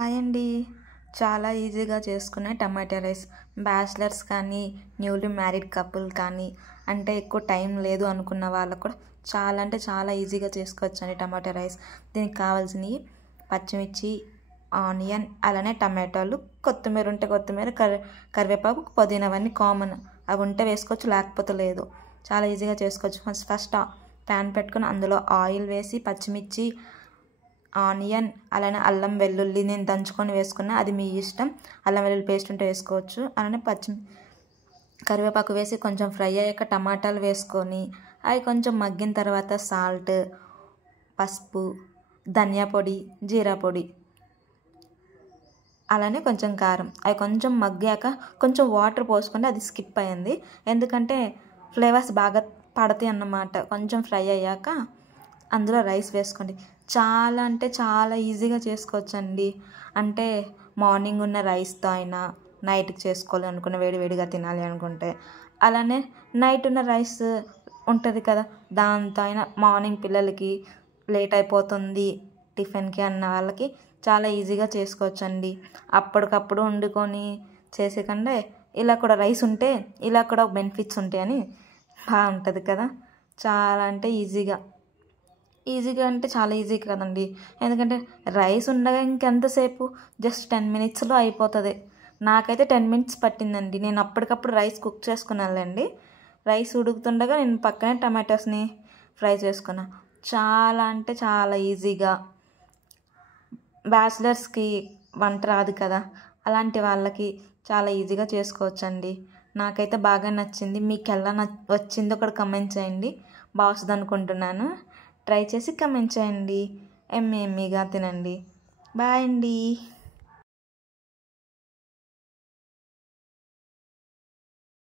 Hi అండి. చాలా ఈజీగా చేసుకునే టమాటా రైస్. బ్యాచిలర్స్ కానీ, న్యూలీ మ్యారీడ్ కపుల్ కానీ, అంటే ఎక్కువ టైం లేదు అనుకున్న వాళ్ళకు కూడా చాలా అంటే చాలా ఈజీగా చేసుకోవచ్చండి టమాటా రైస్. దీనికి కావాల్సినవి పచ్చిమిర్చి, ఆనియన్, అలానే టమాటాలు, కొత్తిమీర ఉంటే కొత్తిమీర, కరివేపాకు, పుదీనా అవన్నీ కామన్. అవి ఉంటే వేసుకోవచ్చు, లేకపోతే లేదు. చాలా ఈజీగా చేసుకోవచ్చు. ఫస్ట్ ప్యాన్ పెట్టుకుని అందులో ఆయిల్ వేసి పచ్చిమిర్చి, ఆనియన్, అలానే అల్లం వెల్లుల్లి నేను దంచుకొని వేసుకున్నా, అది మీ ఇష్టం. అల్లం వెల్లుల్లి పేస్ట్ ఉంటే వేసుకోవచ్చు. అలానే కరివేపాకు వేసి కొంచెం ఫ్రై అయ్యాక టమాటాలు వేసుకొని అవి కొంచెం మగ్గిన తర్వాత సాల్ట్, పసుపు, ధనియా పొడి, జీరా పొడి, అలానే కొంచెం కారం, అవి కొంచెం మగ్గాక కొంచెం వాటర్ పోసుకుంటే అది స్కిప్ అయింది, ఎందుకంటే ఫ్లేవర్స్ బాగా పడతాయి అన్నమాట. కొంచెం ఫ్రై అయ్యాక అందులో రైస్ వేసుకోండి. చాలా అంటే చాలా ఈజీగా చేసుకోవచ్చండి. అంటే మార్నింగ్ ఉన్న రైస్తో అయినా, నైట్కి చేసుకోవాలి అనుకున్న వేడివేడిగా తినాలి అనుకుంటే, అలానే నైట్ ఉన్న రైస్ ఉంటుంది కదా, దాంతో అయినా మార్నింగ్ పిల్లలకి లేట్ అయిపోతుంది టిఫిన్కి అన్న వాళ్ళకి చాలా ఈజీగా చేసుకోవచ్చండి. అప్పటికప్పుడు వండుకొని చేసే కంటే ఇలా కూడా రైస్ ఉంటే ఇలా కూడా బెనిఫిట్స్ ఉంటాయని బాగుంటుంది కదా. చాలా అంటే ఈజీగా అంటే చాలా ఈజీ కదండి, ఎందుకంటే రైస్ ఉండగా ఇంకెంతసేపు, జస్ట్ 10 minutesలో అయిపోతుంది. నాకైతే 10 minutes పట్టిందండి. నేను అప్పటికప్పుడు రైస్ కుక్ చేసుకున్నానులేండి. రైస్ ఉడుకుతుండగా నేను పక్కనే టమాటోస్ని ఫ్రై చేసుకున్నా. చాలా అంటే చాలా ఈజీగా, బ్యాచిలర్స్కి వంట రాదు కదా, అలాంటి వాళ్ళకి చాలా ఈజీగా చేసుకోవచ్చండి. నాకైతే బాగా నచ్చింది. మీకు ఎలా వచ్చిందో కూడా కమెంట్ చేయండి. బాగుంది అనుకుంటున్నాను. ట్రై చేసి కమెంట్ చేయండి. ఎమ్మీగా తినండి. బాయ్ అండి.